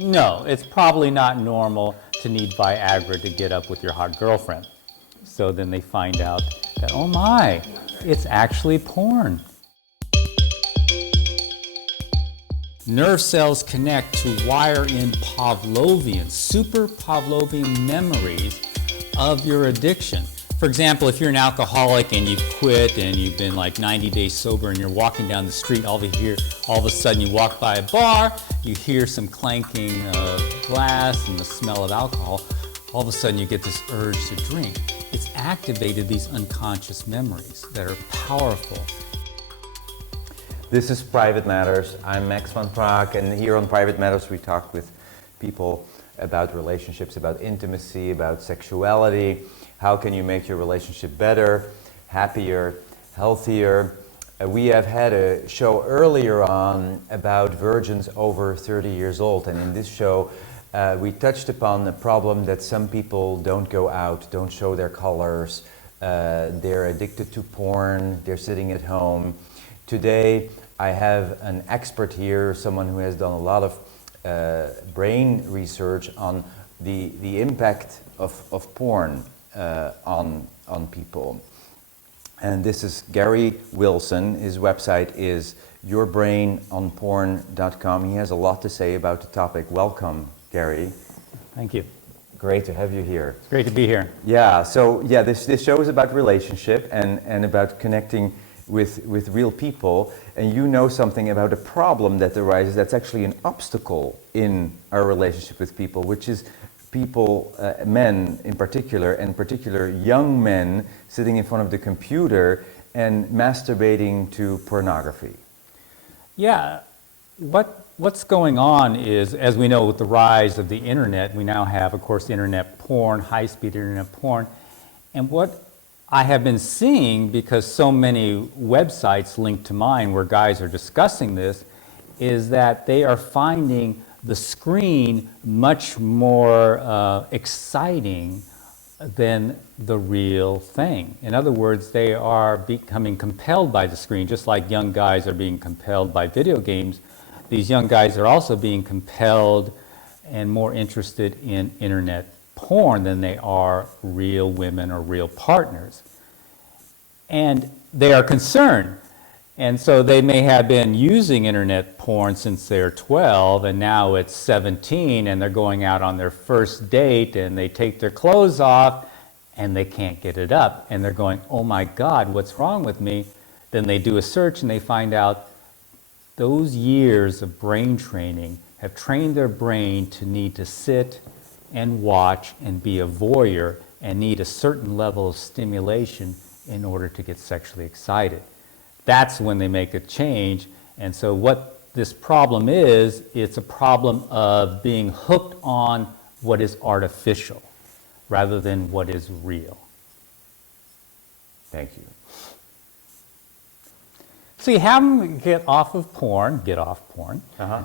No, it's probably not normal to need Viagra to get up with your hot girlfriend. So then they find out that, oh my, it's actually porn. Nerve cells connect to wire in Pavlovian, super Pavlovian memories of your addiction. For example, if you're an alcoholic and you've quit and you've been like 90 days sober and you're walking down the street, all of a sudden you walk by a bar, you hear some clanking of glass and the smell of alcohol, all of a sudden you get this urge to drink. It's activated these unconscious memories that are powerful. This is Private Matters. I'm Max van Praag, and here on Private Matters we talk with people about relationships, about intimacy, about sexuality. How can you make your relationship better, happier, healthier? We have had a show earlier on about virgins over 30 years old, and in this show we touched upon the problem that some people don't go out, don't show their colors, they're addicted to porn, they're sitting at home. Today I have an expert here, someone who has done a lot of brain research on the impact of porn on people. And this is Gary Wilson. His website is yourbrainonporn.com. He has a lot to say about the topic. Welcome, Gary. Thank you. Great to have you here. It's great to be here. Yeah, so this show is about relationship and about connecting with real people, and you know something about a problem that arises that's actually an obstacle in our relationship with people, which is people, men in particular, and particular young men sitting in front of the computer and masturbating to pornography. Yeah, what's going on is, as we know with the rise of the internet, we now have, of course, internet porn, high-speed internet porn, and what I have been seeing, because so many websites linked to mine where guys are discussing this, is that they are finding the screen much more exciting than the real thing. In other words, they are becoming compelled by the screen, just like young guys are being compelled by video games. These young guys are also being compelled and more interested in internet porn than they are real women or real partners. And they are concerned. And so they may have been using internet porn since they're 12, and now it's 17, and they're going out on their first date, and they take their clothes off, and they can't get it up. And they're going, oh my God, what's wrong with me? Then they do a search, and they find out those years of brain training have trained their brain to need to sit and watch and be a voyeur and need a certain level of stimulation in order to get sexually excited. That's when they make a change. And so what this problem is, it's a problem of being hooked on what is artificial rather than what is real. Thank you. So you have them get off porn,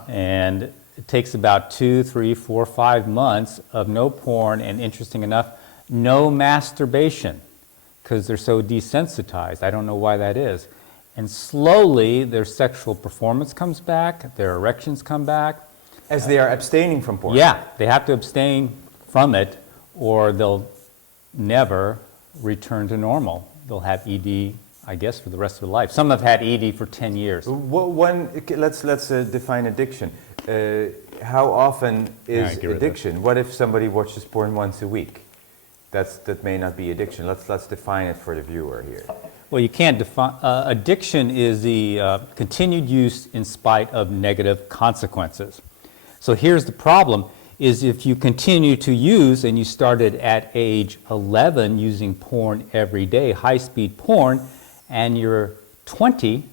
and it takes about 2, 3, 4, 5 months of no porn, and interesting enough, no masturbation, because they're so desensitized. I don't know why that is. And slowly their sexual performance comes back, their erections come back. As they are abstaining from porn? Yeah, they have to abstain from it or they'll never return to normal. They'll have ED, I guess, for the rest of their life. Some have had ED for 10 years. Let's define addiction. How often is addiction? What if somebody watches porn once a week? That may not be addiction. Let's define it for the viewer here. Well, you can't define, addiction is the continued use in spite of negative consequences. So here's the problem, is if you continue to use, and you started at age 11 using porn every day, high-speed porn, and you're 20,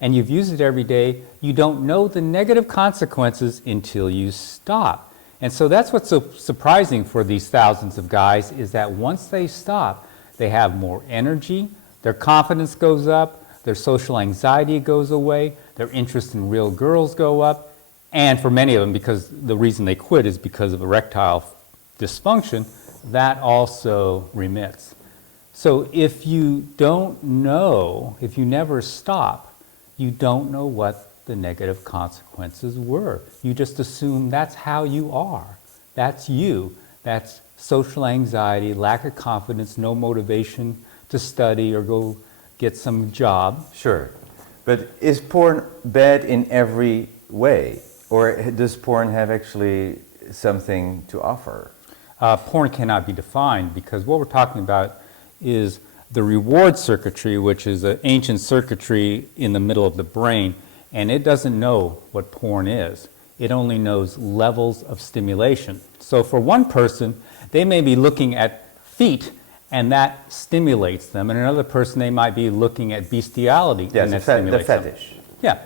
and you've used it every day, you don't know the negative consequences until you stop. And so that's what's so surprising for these thousands of guys, is that once they stop, they have more energy, their confidence goes up, their social anxiety goes away, their interest in real girls go up, and for many of them, because the reason they quit is because of erectile dysfunction, that also remits. So if you don't know, if you never stop, you don't know what the negative consequences were. You just assume that's how you are. That's you. That's social anxiety, lack of confidence, no motivation to study or go get some job. Sure. But is porn bad in every way? Or does porn have actually something to offer? Porn cannot be defined because what we're talking about is the reward circuitry, which is an ancient circuitry in the middle of the brain, and it doesn't know what porn is. It only knows levels of stimulation. So for one person, they may be looking at feet and that stimulates them, and another person, they might be looking at bestiality and that stimulates the them. fetish. Yeah.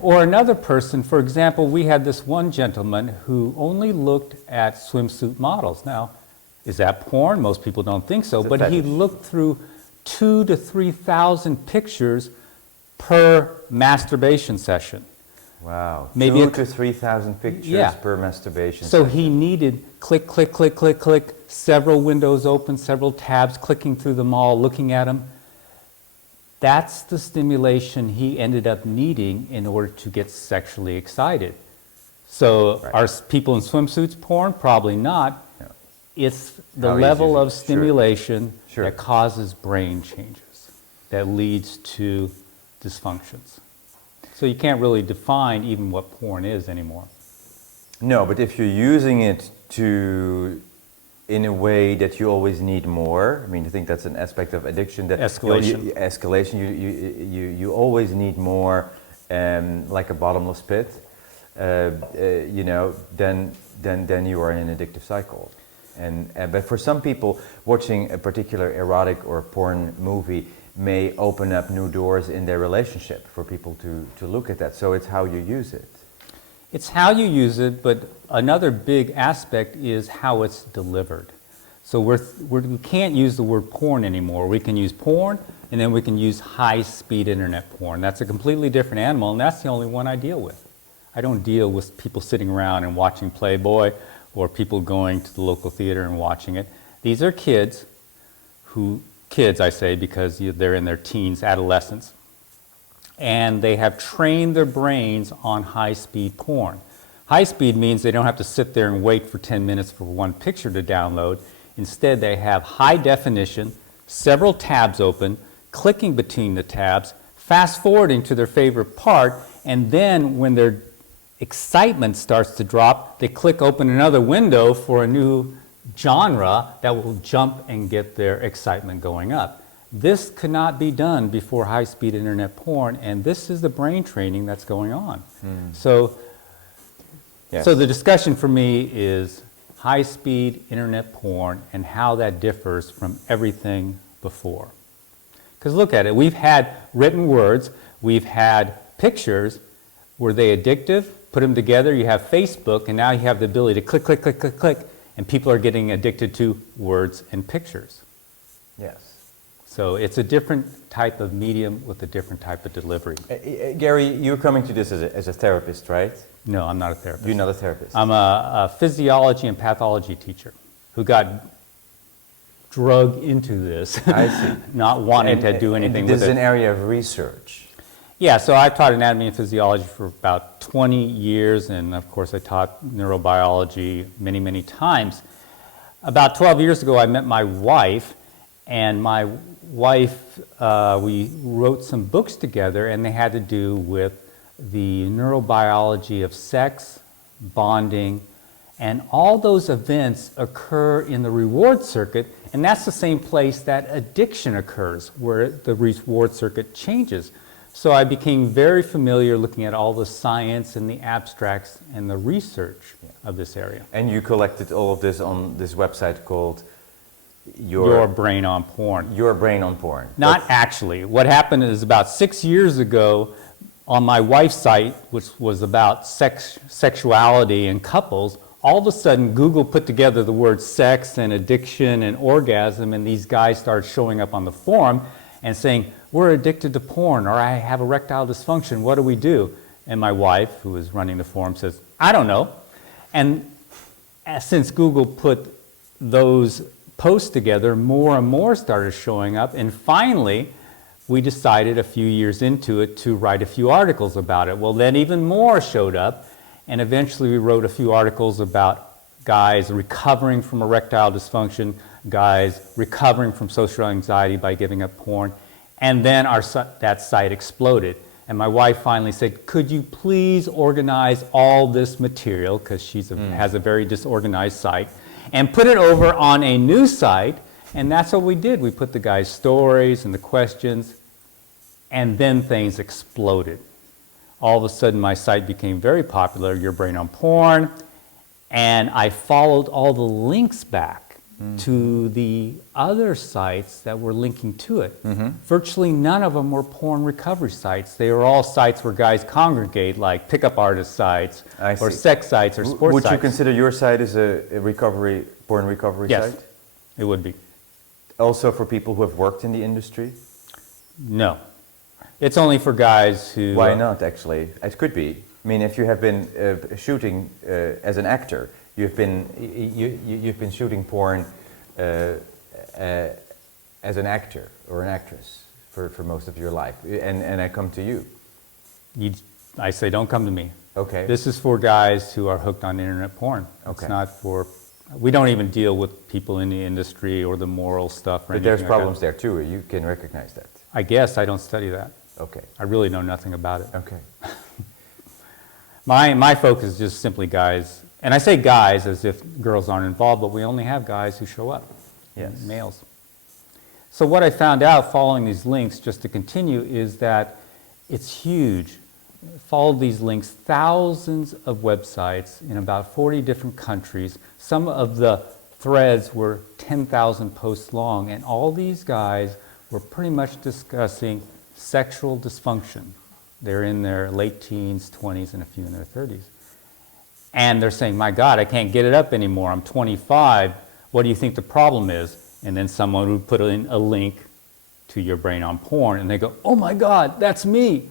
Or another person, for example, we had this one gentleman who only looked at swimsuit models. Now, is that porn? Most people don't think so, but he looked through 2,000 to 3,000 pictures per masturbation session. Wow. Maybe 2,000 to 3,000 pictures per masturbation So session. he needed click, click, click, click, click, several windows open, several tabs, clicking through them all, looking at them. That's the stimulation he ended up needing in order to get sexually excited. So are people in swimsuits porn? Probably not. No. It's the How level easy is of it? stimulation Sure. that causes brain changes, that leads to dysfunctions. So you can't really define even what porn is anymore. No, but if you're using it in a way that you always need more, I mean, I think that's an aspect of addiction. That Escalation. Escalation. You always need more, like a bottomless pit. You know, then you are in an addictive cycle. But for some people, watching a particular erotic or porn movie may open up new doors in their relationship for people to look at that. So it's how you use it. It's how you use it, but another big aspect is how it's delivered. So we can't use the word porn anymore. We can use porn, and then we can use high-speed internet porn. That's a completely different animal, and that's the only one I deal with. I don't deal with people sitting around and watching Playboy or people going to the local theater and watching it. These are kids I say because they're in their teens, adolescents, and they have trained their brains on high-speed porn. High-speed means they don't have to sit there and wait for 10 minutes for one picture to download. Instead, they have high definition, several tabs open, clicking between the tabs, fast-forwarding to their favorite part, and then when their excitement starts to drop, they click open another window for a new genre that will jump and get their excitement going up. This could not be done before high-speed internet porn, and this is the brain training that's going on. So the discussion for me is high-speed internet porn and how that differs from everything before. Because look at it, we've had written words, we've had pictures. Were they addictive? Put them together, you have Facebook, and now you have the ability to click, click, click, click, click, and people are getting addicted to words and pictures. Yes. So it's a different type of medium with a different type of delivery. Gary, you're coming to this as a therapist, right? No, I'm not a therapist. You're not a therapist. I'm a physiology and pathology teacher who got drugged into this, I see. not wanting to do anything with it. This is an area of research. Yeah, so I've taught anatomy and physiology for about 20 years, and of course I taught neurobiology many, many times. About 12 years ago, I met my wife, and my wife, we wrote some books together, and they had to do with the neurobiology of sex, bonding, and all those events occur in the reward circuit, and that's the same place that addiction occurs, where the reward circuit changes. So I became very familiar looking at all the science and the abstracts and the research of this area. And you collected all of this on this website called Your Brain on Porn. Your Brain on Porn. Not actually. What happened is about 6 years ago on my wife's site, which was about sexuality and couples, all of a sudden Google put together the words sex and addiction and orgasm, and these guys started showing up on the forum and saying, we're addicted to porn, or I have erectile dysfunction, what do we do? And my wife, who was running the forum, says, I don't know. And since Google put those posts together, more and more started showing up, and finally, we decided a few years into it to write a few articles about it. Well, then even more showed up, and eventually we wrote a few articles about guys recovering from erectile dysfunction, guys recovering from social anxiety by giving up porn, and then that site exploded. And my wife finally said, could you please organize all this material, because she has a very disorganized site, and put it over on a new site. And that's what we did. We put the guys' stories and the questions, and then things exploded. All of a sudden, my site became very popular, Your Brain on Porn, and I followed all the links back to the other sites that were linking to it. Virtually none of them were porn recovery sites. They were all sites where guys congregate, like pickup artist sites, or sex sites, or sports sites. Would you consider your site as a porn recovery site? Yes, it would be. Also for people who have worked in the industry? No. It's only for guys who... Why not, actually? It could be. I mean, if you have been shooting as an actor, you've been shooting porn as an actor or an actress for most of your life, and I come to you. I say, don't come to me. Okay. This is for guys who are hooked on internet porn. Okay. It's not for... We don't even deal with people in the industry or the moral stuff. But there's problems there too. You can recognize that. I guess I don't study that. Okay. I really know nothing about it. Okay. My focus is just simply guys, and I say guys as if girls aren't involved, but we only have guys who show up, yes, males. So what I found out following these links, just to continue, is that it's huge. Followed these links, thousands of websites in about 40 different countries. Some of the threads were 10,000 posts long, and all these guys were pretty much discussing sexual dysfunction. They're in their late teens, 20s, and a few in their 30s. And they're saying, my God, I can't get it up anymore. I'm 25. What do you think the problem is? And then someone would put in a link to Your Brain on Porn, and they go, oh my God, that's me.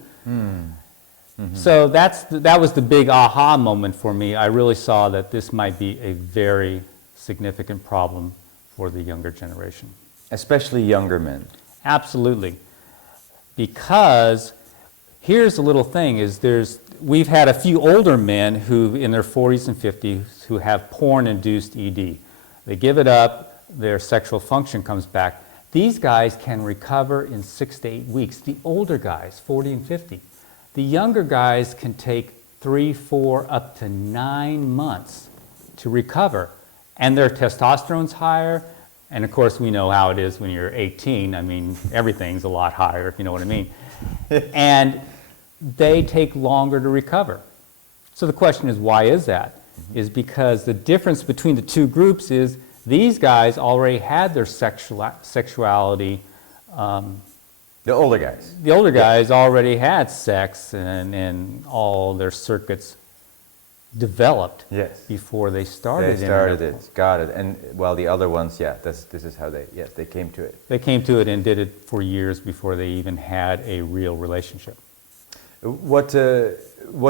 So that was the big aha moment for me. I really saw that this might be a very significant problem for the younger generation. Especially younger men. Absolutely. Because here's the little thing, is we've had a few older men who in their 40s and 50s who have porn-induced ED. They give it up, their sexual function comes back. These guys can recover in 6 to 8 weeks. The older guys, 40 and 50. The younger guys can take 3, 4, up to 9 months to recover. And their testosterone's higher. And of course, we know how it is when you're 18. I mean, everything's a lot higher, if you know what I mean. And they take longer to recover. So the question is, why is that? Is because the difference between the two groups is these guys already had their sexuality. The older guys. The older guys already had sex and all their circuits developed before they started. They started it, got it. And well, the other ones, this is how they came to it. They came to it and did it for years before they even had a real relationship. What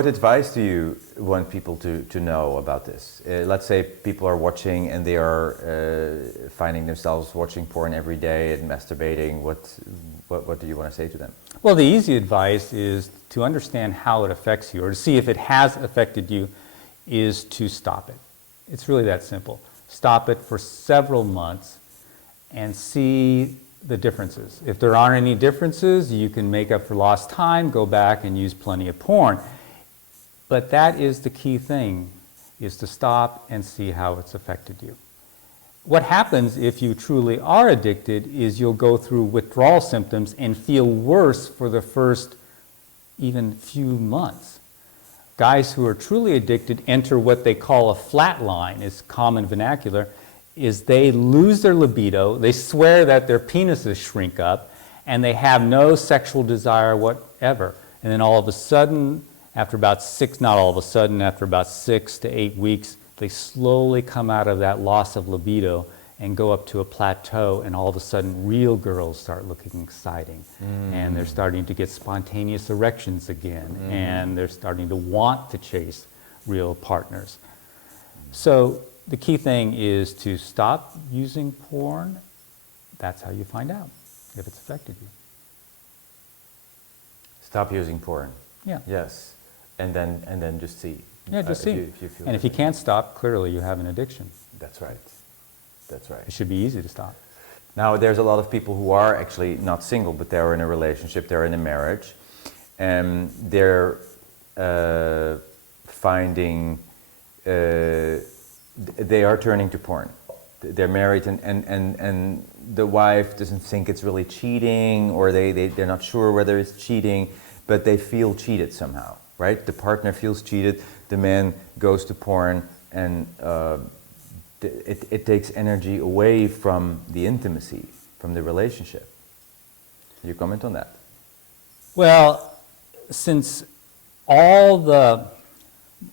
advice do you want people to know about this? Let's say people are watching and they are finding themselves watching porn every day and masturbating. What do you want to say to them? Well, the easy advice is to understand how it affects you, or to see if it has affected you, is to stop it. It's really that simple. Stop it for several months and see the differences. If there aren't any differences, you can make up for lost time, go back and use plenty of porn. But that is the key thing, is to stop and see how it's affected you. What happens if you truly are addicted is you'll go through withdrawal symptoms and feel worse for the first even few months. Guys who are truly addicted enter what they call a flat line, is common vernacular, is they lose their libido, they swear that their penises shrink up, and they have no sexual desire whatever. And then all of a sudden, after about 6 to 8 weeks, they slowly come out of that loss of libido and go up to a plateau, and all of a sudden real girls start looking exciting. And they're starting to get spontaneous erections again, and they're starting to want to chase real partners. So the key thing is to stop using porn. That's how you find out if it's affected you. Stop using porn. Yeah. Yes. And then just see. Yeah, just see. If you feel And if you better. can't stop, clearly you have an addiction. That's right. That's right. It should be easy to stop. Now, there's a lot of people who are actually not single, but they're in a relationship, they're in a marriage, and they're finding, they are turning to porn. They're married and the wife doesn't think it's really cheating, or they're not sure whether it's cheating, but they feel cheated somehow, right? The partner feels cheated, the man goes to porn, and it takes energy away from the intimacy, from the relationship. Can you comment on that? Well, since all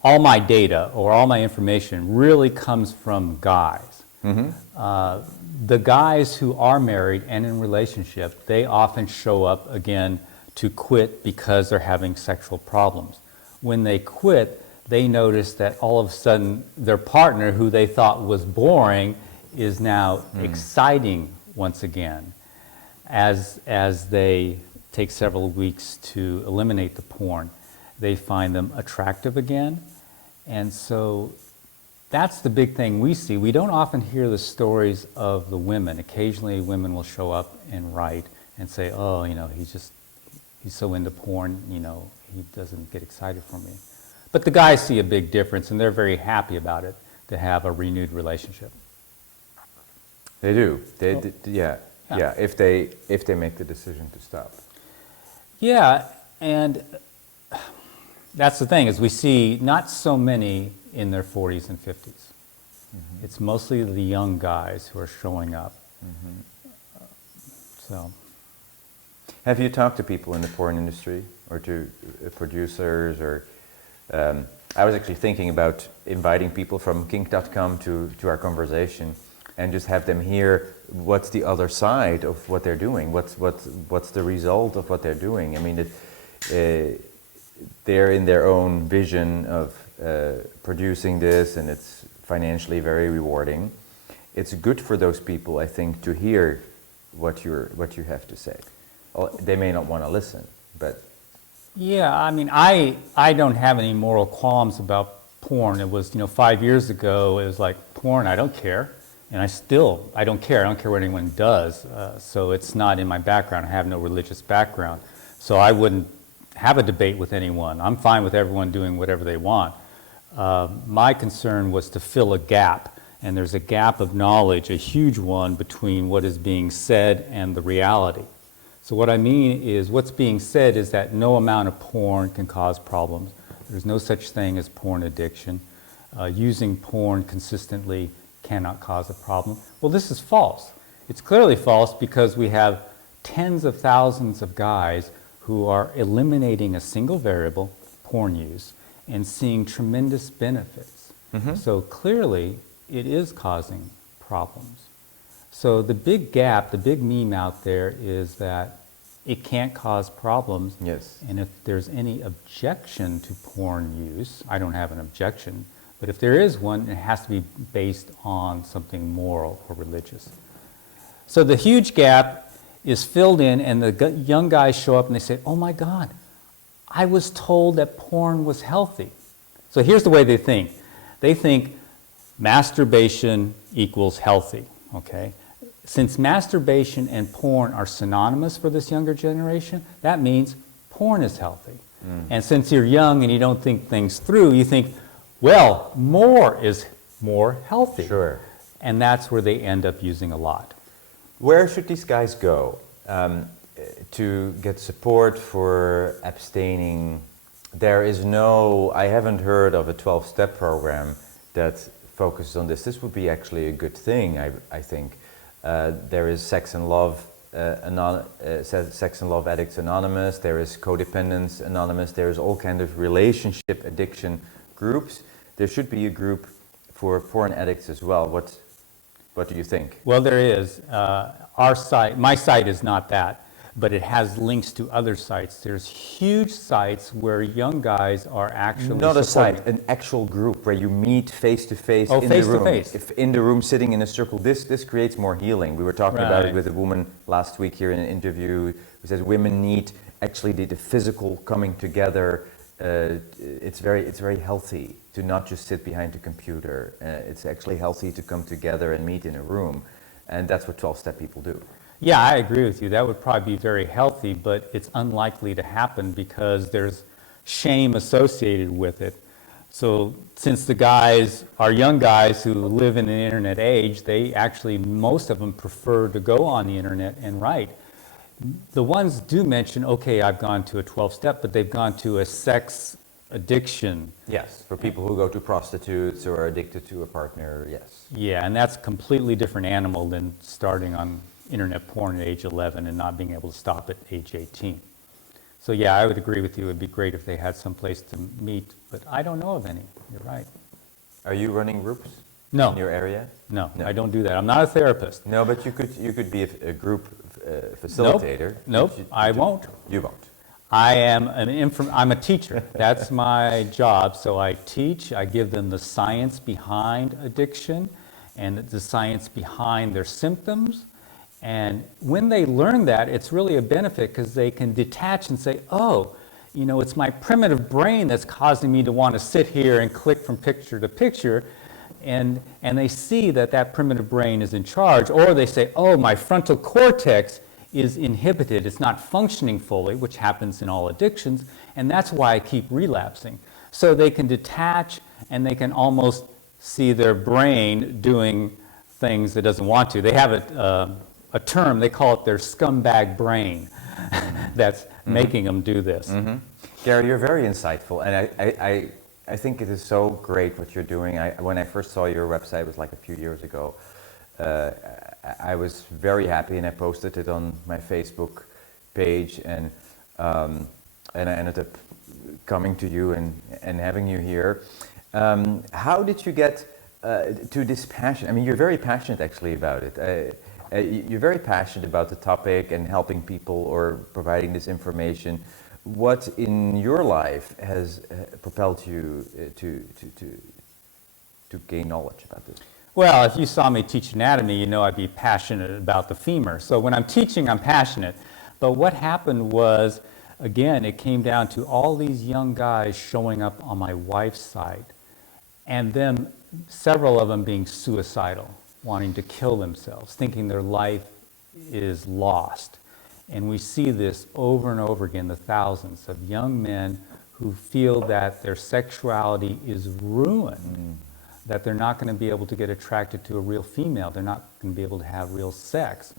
my data or all my information really comes from guys, the guys who are married and in relationship, they often show up again to quit because they're having sexual problems. When they quit, they notice that all of a sudden their partner, who they thought was boring, is now exciting once again. As they take several weeks to eliminate the porn, they find them attractive again. And so that's the big thing we see. We don't often hear the stories of the women. Occasionally women will show up and write and say, oh, he's so into porn, he doesn't get excited for me. But the guys see a big difference, and they're very happy about it, to have a renewed relationship. They do. Yeah. If they make the decision to stop. Yeah, and that's the thing, is we see not so many in their 40s and 50s. It's mostly the young guys who are showing up. So, have you talked to people in the porn industry, or to producers, or I was actually thinking about inviting people from kink.com to our conversation, and just have them hear what's the other side of what they're doing, what's the result of what they're doing. I mean, they're in their own vision of producing this, and it's financially very rewarding. It's good for those people, I think, to hear what you have to say. They may not want to listen, but yeah, I mean, I don't have any moral qualms about porn. It was, 5 years ago, it was like, porn, I don't care. And I don't care. I don't care what anyone does. So it's not in my background. I have no religious background. So I wouldn't have a debate with anyone. I'm fine with everyone doing whatever they want. My concern was to fill a gap. And there's a gap of knowledge, a huge one, between what is being said and the reality. So what I mean is, what's being said is that no amount of porn can cause problems. There's no such thing as porn addiction. Using porn consistently cannot cause a problem. Well, this is false. It's clearly false, because we have tens of thousands of guys who are eliminating a single variable, porn use, and seeing tremendous benefits. So clearly it is causing problems. So the big gap, the big meme out there is that it can't cause problems. yes. And if there's any objection to porn use, I don't have an objection, but if there is one, it has to be based on something moral or religious. So the huge gap is filled in, and the young guys show up and they say, oh my God, I was told that porn was healthy. So here's the way they think. They think masturbation equals healthy, okay? Since masturbation and porn are synonymous for this younger generation, that means porn is healthy. And since you're young and you don't think things through, you think, well, more is more healthy. Sure. And that's where they end up using a lot. Where should these guys go to get support for abstaining? I haven't heard of a 12-step program that focuses on this. This would be actually a good thing, I think. There is Sex and Love Addicts Anonymous, there is Codependence Anonymous, there is all kind of relationship addiction groups. There should be a group for porn addicts as well. What do you think? Well, there is. My site is not that, but it has links to other sites. There's huge sites where young guys are actually Not a supporting. site, an actual group where you meet face to face Oh, in face the to room. face. If in the room, sitting in a circle, this creates more healing. We were talking about it Right. with a woman last week here in an interview who says women need actually the physical coming together, it's very healthy to not just sit behind the computer. It's actually healthy to come together and meet in a room, and that's what 12-step people do. Yeah, I agree with you. That would probably be very healthy, but it's unlikely to happen because there's shame associated with it. So since the guys are young guys who live in an internet age, they actually, most of them prefer to go on the internet and write. The ones do mention, okay, I've gone to a 12-step, but they've gone to a sex addiction. Yes, for people who go to prostitutes or are addicted to a partner, yes. Yeah, and that's a completely different animal than starting on internet porn at age 11 and not being able to stop at age 18. So yeah, I would agree with you. It would be great if they had some place to meet, but I don't know of any. You're right. Are you running groups No. in your area? No, I don't do that. I'm not a therapist. No, but you could be a group facilitator. Nope, I won't. You won't. I'm a teacher. That's my job. So I teach, I give them the science behind addiction and the science behind their symptoms. And when they learn that, it's really a benefit because they can detach and say, oh, you know, it's my primitive brain that's causing me to want to sit here and click from picture to picture. And they see that that primitive brain is in charge. Or they say, oh, my frontal cortex is inhibited. It's not functioning fully, which happens in all addictions. And that's why I keep relapsing. So they can detach and they can almost see their brain doing things it doesn't want to. They have a term, they call it their scumbag brain that's making them do this. Mm-hmm. Gary, you're very insightful, and I think it is so great what you're doing. When I first saw your website, it was like a few years ago, I was very happy, and I posted it on my Facebook page, and I ended up coming to you and having you here. How did you get to this passion? I mean, you're very passionate actually about it. You're very passionate about the topic and helping people or providing this information. What in your life has propelled you to gain knowledge about this? Well, if you saw me teach anatomy, you know I'd be passionate about the femur. So when I'm teaching, I'm passionate. But what happened was, again, it came down to all these young guys showing up on my wife's site, and then several of them being suicidal, wanting to kill themselves, thinking their life is lost. And we see this over and over again, the thousands of young men who feel that their sexuality is ruined, that they're not going to be able to get attracted to a real female, they're not going to be able to have real sex.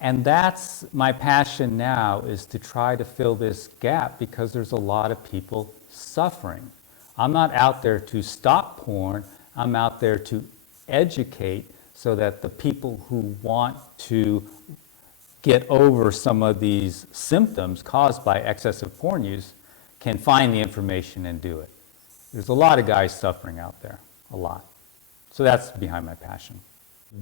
And that's my passion now, is to try to fill this gap because there's a lot of people suffering. I'm not out there to stop porn, I'm out there to educate so that the people who want to get over some of these symptoms caused by excessive porn use can find the information and do it. There's a lot of guys suffering out there, a lot. So that's behind my passion.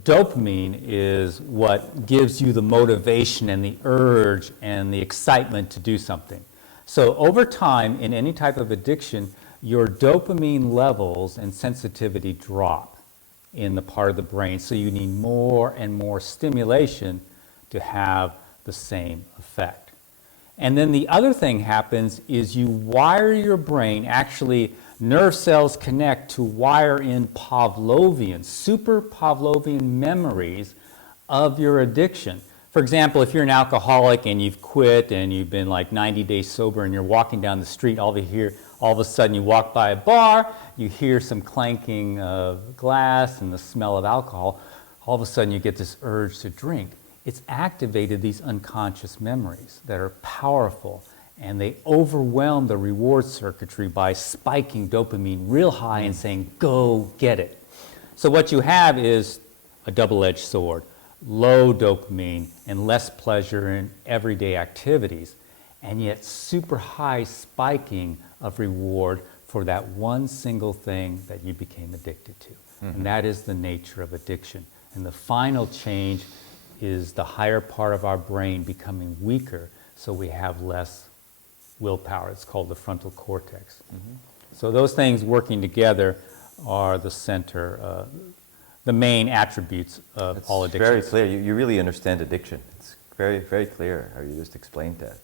Dopamine is what gives you the motivation and the urge and the excitement to do something. So over time, in any type of addiction, your dopamine levels and sensitivity drop in the part of the brain, so you need more and more stimulation to have the same effect. And then the other thing happens is you wire your brain, actually nerve cells connect to wire in Pavlovian, super Pavlovian memories of your addiction. For example, if you're an alcoholic and you've quit and you've been like 90 days sober and you're walking down the street, all of a sudden you walk by a bar, you hear some clanking of glass and the smell of alcohol, all of a sudden you get this urge to drink. It's activated these unconscious memories that are powerful, and they overwhelm the reward circuitry by spiking dopamine real high and saying, go get it. So what you have is a double-edged sword. Low dopamine and less pleasure in everyday activities, and yet super high spiking of reward for that one single thing that you became addicted to. And that is the nature of addiction. And the final change is the higher part of our brain becoming weaker, so we have less willpower. It's called the frontal cortex. So those things working together are the center, the main attributes of all addictions. Very clear. You really understand addiction. It's very, very clear how you just explained that.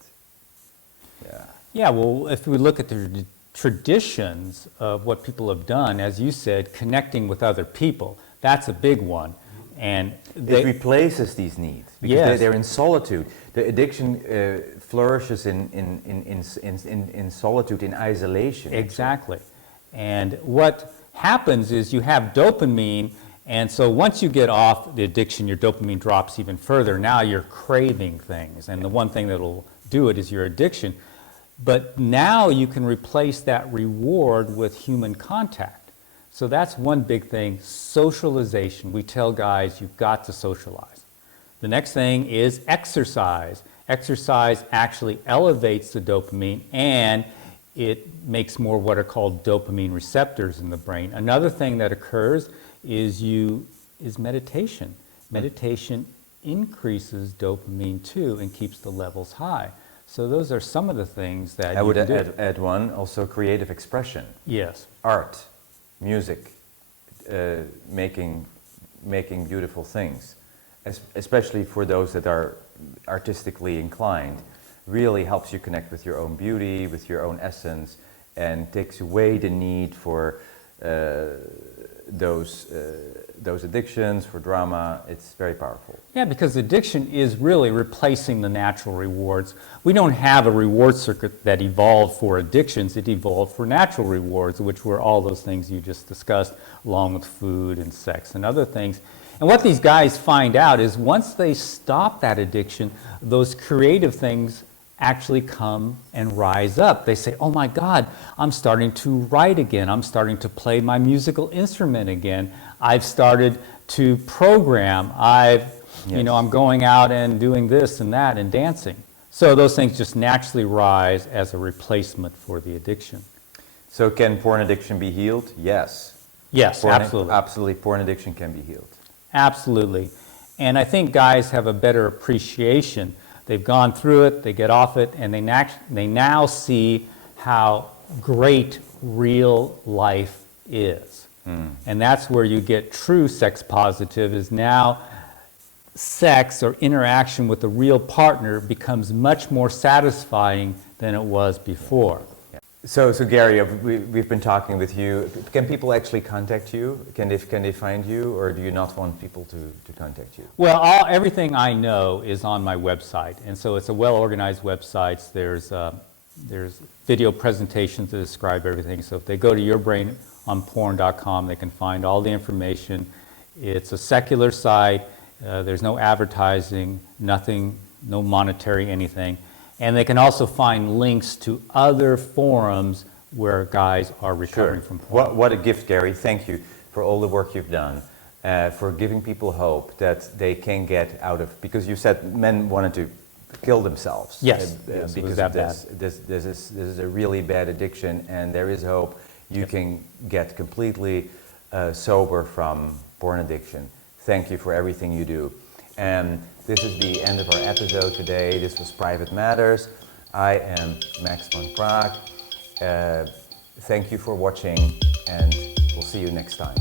Yeah. Yeah, well, if we look at the traditions of what people have done, as you said, connecting with other people, that's a big one. And It replaces these needs because Yes. they're in solitude. The addiction flourishes in solitude, in isolation. Exactly. And what happens is you have dopamine, and so once you get off the addiction, your dopamine drops even further. Now you're craving things, and the one thing that'll do it is your addiction. But now you can replace that reward with human contact. So that's one big thing, socialization. We tell guys you've got to socialize. The next thing is exercise. Exercise actually elevates the dopamine, and it makes more what are called dopamine receptors in the brain. Another thing that occurs is meditation. Meditation increases dopamine too and keeps the levels high. So those are some of the things that I you would can do. add one, also creative expression. Yes. Art, music, making beautiful things, especially for those that are artistically inclined, really helps you connect with your own beauty, with your own essence, and takes away the need for those addictions, for drama. It's very powerful. Yeah, because addiction is really replacing the natural rewards. We don't have a reward circuit that evolved for addictions. It evolved for natural rewards, which were all those things you just discussed, along with food and sex and other things. And what these guys find out is once they stop that addiction, those creative things actually come and rise up. They say, oh my God, I'm starting to write again. I'm starting to play my musical instrument again. I've started to program. I'm going out and doing this and that and dancing. So those things just naturally rise as a replacement for the addiction. So can porn addiction be healed? Yes. Yes, absolutely. Absolutely, porn addiction can be healed. Absolutely. And I think guys have a better appreciation. They've gone through it, they get off it, and they now see how great real life is. And that's where you get true sex positive, is now sex or interaction with a real partner becomes much more satisfying than it was before. So Gary, we've been talking with you. Can people actually contact you? Can they find you, or do you not want people to contact you? Well, everything I know is on my website, and so it's a well-organized website. There's video presentations that describe everything. So if they go to yourbrainonporn.com, they can find all the information. It's a secular site. There's no advertising, nothing, no monetary anything. And they can also find links to other forums where guys are recovering from porn. What a gift, Gary. Thank you for all the work you've done, for giving people hope that they can get out of, because you said men wanted to kill themselves. Yes, because of this. This is a really bad addiction, and there is hope. You can get completely sober from porn addiction. Thank you for everything you do. And this is the end of our episode today. This was Private Matters. I am Max van Praag. Thank you for watching, and we'll see you next time.